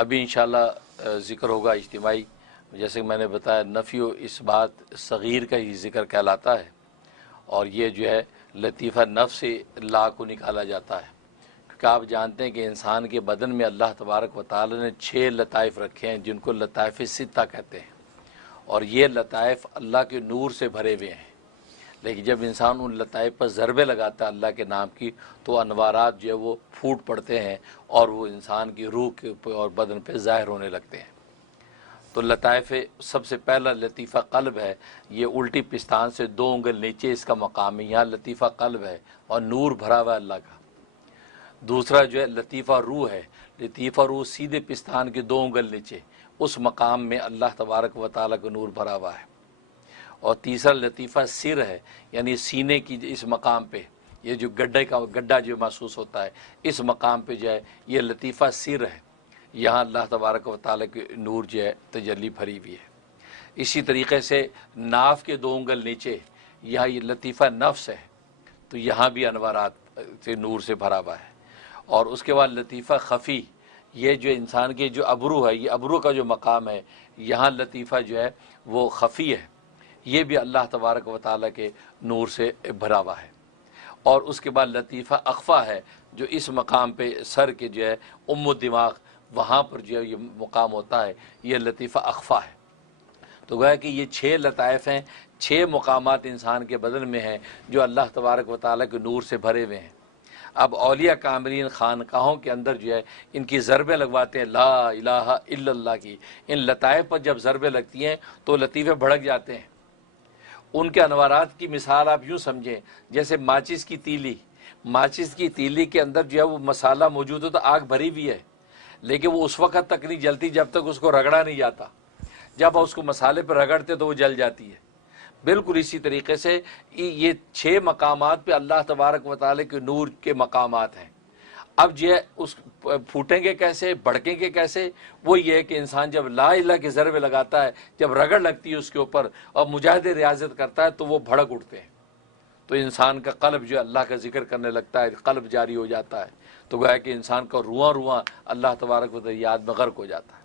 ابھی انشاءاللہ ذکر ہوگا اجتماعی، جیسے کہ میں نے بتایا نفی و اثبات صغیر کا ہی ذکر کہلاتا ہے، اور یہ جو ہے لطیفہ نفس سے لا کو نکالا جاتا ہے، کیونکہ آپ جانتے ہیں کہ انسان کے بدن میں اللہ تبارک و تعالی نے 6 لطائف رکھے ہیں جن کو لطائف ستہ کہتے ہیں، اور یہ لطائف اللہ کے نور سے بھرے ہوئے ہیں، لیکن جب انسان ان لطائف پر ضربے لگاتا ہے اللہ کے نام کی تو انوارات جو ہے وہ پھوٹ پڑتے ہیں اور وہ انسان کی روح کے اور بدن پہ ظاہر ہونے لگتے ہیں۔ تو لطائف سب سے پہلا لطیفہ قلب ہے، یہ الٹی پستان سے 2 انگل نیچے اس کا مقام ہے، یہاں لطیفہ قلب ہے اور نور بھرا ہوا ہے اللہ کا۔ دوسرا جو ہے لطیفہ روح ہے، لطیفہ روح سیدھے پستان کے 2 انگل نیچے اس مقام میں اللہ تبارک و تعالیٰ کا نور بھرا ہوا ہے۔ اور تیسرا لطیفہ سر ہے، یعنی سینے کی اس مقام پہ یہ جو گڈھا جو محسوس ہوتا ہے اس مقام پہ جو ہے یہ لطیفہ سر ہے، یہاں اللہ تبارک و تعالیٰ کے نور جو ہے تجلی بھری ہوئی ہے۔ اسی طریقے سے ناف کے 2 انگل نیچے یہاں یہ لطیفہ نفس ہے، تو یہاں بھی انوارات سے نور سے بھرا ہوا ہے۔ اور اس کے بعد لطیفہ خفی، یہ جو انسان کے جو ابرو ہے، یہ ابرو کا جو مقام ہے یہاں لطیفہ جو ہے وہ خفی ہے، یہ بھی اللہ تبارک و تعالیٰ کے نور سے بھرا ہوا ہے۔ اور اس کے بعد لطیفہ اخفا ہے، جو اس مقام پہ سر کے جو ہے الدماغ وہاں پر جو ہے یہ مقام ہوتا ہے، یہ لطیفہ اخفا ہے۔ تو گویا کہ یہ 6 لطائف ہیں، 6 مقامات انسان کے بدن میں ہیں جو اللہ تبارک و تعالیٰ کے نور سے بھرے ہوئے ہیں۔ اب اولیاء کاملین خانقاہوں کے اندر جو ہے ان کی ضربیں لگواتے ہیں لا الہ الا اللہ کی، ان لطائف پر جب ضربیں لگتی ہیں تو لطیفے بھڑک جاتے ہیں۔ ان کے انوارات کی مثال آپ یوں سمجھیں جیسے ماچس کی تیلی کے اندر جو ہے وہ مسالہ موجود ہے تو آگ بھری ہوئی ہے، لیکن وہ اس وقت تک نہیں جلتی جب تک اس کو رگڑا نہیں جاتا، جب اس کو مسالے پر رگڑتے تو وہ جل جاتی ہے۔ بالکل اسی طریقے سے یہ 6 مقامات پہ اللہ تبارک و تعالی کے نور کے مقامات ہیں۔ اب جو ہے اس پھوٹیں گے کیسے، بھڑکیں گے کیسے؟ وہ یہ ہے کہ انسان جب لا الہ کے ضربے لگاتا ہے، جب رگڑ لگتی ہے اس کے اوپر اور مجاہد ریاضت کرتا ہے تو وہ بھڑک اٹھتے ہیں، تو انسان کا قلب جو ہے اللہ کا ذکر کرنے لگتا ہے، قلب جاری ہو جاتا ہے، تو گویا کہ انسان کا رواں رواں اللہ تبارک و تعالی یاد میں غرق ہو جاتا ہے۔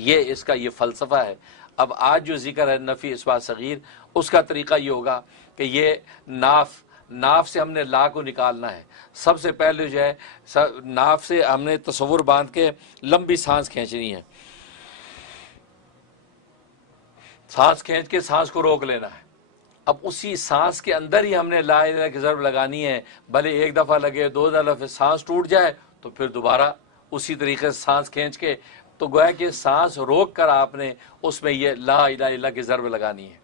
یہ اس کا یہ فلسفہ ہے۔ اب آج جو ذکر ہے نفی اثبات صغیر، اس کا طریقہ یہ ہوگا کہ یہ ناف سے ہم نے لا کو نکالنا ہے۔ سب سے پہلے جو ہے ناف سے ہم نے تصور باندھ کے لمبی سانس کھینچنی ہے، سانس کھینچ کے سانس کو روک لینا ہے۔ اب اسی سانس کے اندر ہی ہم نے لا الہ کی ضرب لگانی ہے، بھلے 1 دفعہ لگے 2 دفعہ، سانس ٹوٹ جائے تو پھر دوبارہ اسی طریقے سے سانس کھینچ کے، تو گویا کہ سانس روک کر آپ نے اس میں یہ لا الہ الا اللہ کی ضرب لگانی ہے۔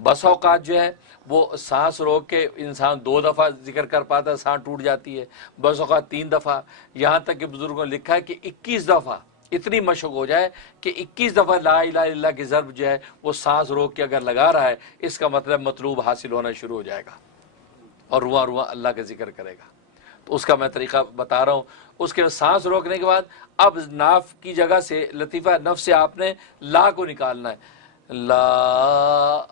بس اوقات جو ہے وہ سانس روک کے انسان 2 دفعہ ذکر کر پاتا ہے، سانس ٹوٹ جاتی ہے، بس اوقات 3 دفعہ، یہاں تک کہ بزرگوں نے لکھا ہے کہ 21 دفعہ اتنی مشق ہو جائے کہ 21 دفعہ لا الہ الا اللہ کی ضرب جو ہے وہ سانس روک کے اگر لگا رہا ہے، اس کا مطلب مطلوب حاصل ہونا شروع ہو جائے گا اور رواں رواں اللہ کا ذکر کرے گا۔ تو اس کا میں طریقہ بتا رہا ہوں۔ اس کے سانس روکنے کے بعد اب ناف کی جگہ سے لطیفہ نفس سے آپ نے لا کو نکالنا ہے، لا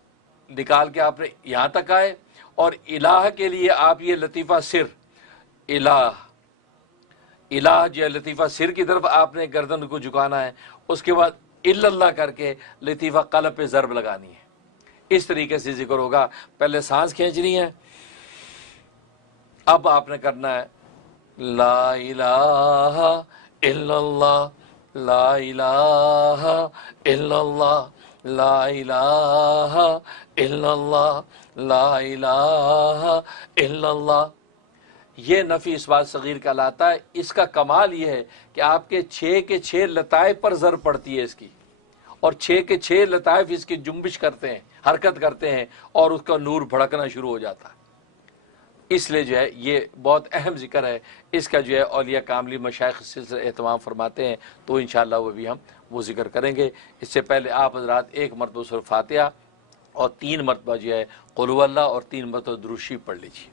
نکال کے آپ نے یہاں تک آئے، اور الہ کے لیے آپ یہ لطیفہ سر، الہ جو ہے لطیفہ سر کی طرف آپ نے گردن کو جھکانا ہے، اس کے بعد الا اللہ کر کے لطیفہ قلب پہ ضرب لگانی ہے۔ اس طریقے سے ذکر ہوگا۔ پہلے سانس کھینچنی ہے، اب آپ نے کرنا ہے لا الہ الا اللہ، لا الہ الا اللہ، لا الہ الا اللہ، لا الہ الا اللہ۔ یہ نفی اثبات صغیر کہلاتا ہے۔ اس کا کمال یہ ہے کہ آپ کے 6 کے 6 لطائف پر ضرب پڑتی ہے اس کی، اور 6 کے 6 لطائف اس کی جنبش کرتے ہیں، حرکت کرتے ہیں، اور اس کا نور بھڑکنا شروع ہو جاتا ہے۔ اس لیے جو ہے یہ بہت اہم ذکر ہے، اس کا جو ہے اولیاء کاملی مشائخ سلسلہ اہتمام فرماتے ہیں، تو انشاءاللہ وہ بھی ہم وہ ذکر کریں گے۔ اس سے پہلے آپ حضرات 1 مرتبہ سورہ فاتحہ اور 3 مرتبہ جو ہے قل هو اللہ اور 3 مرتبہ درود شریف پڑھ لیجیے۔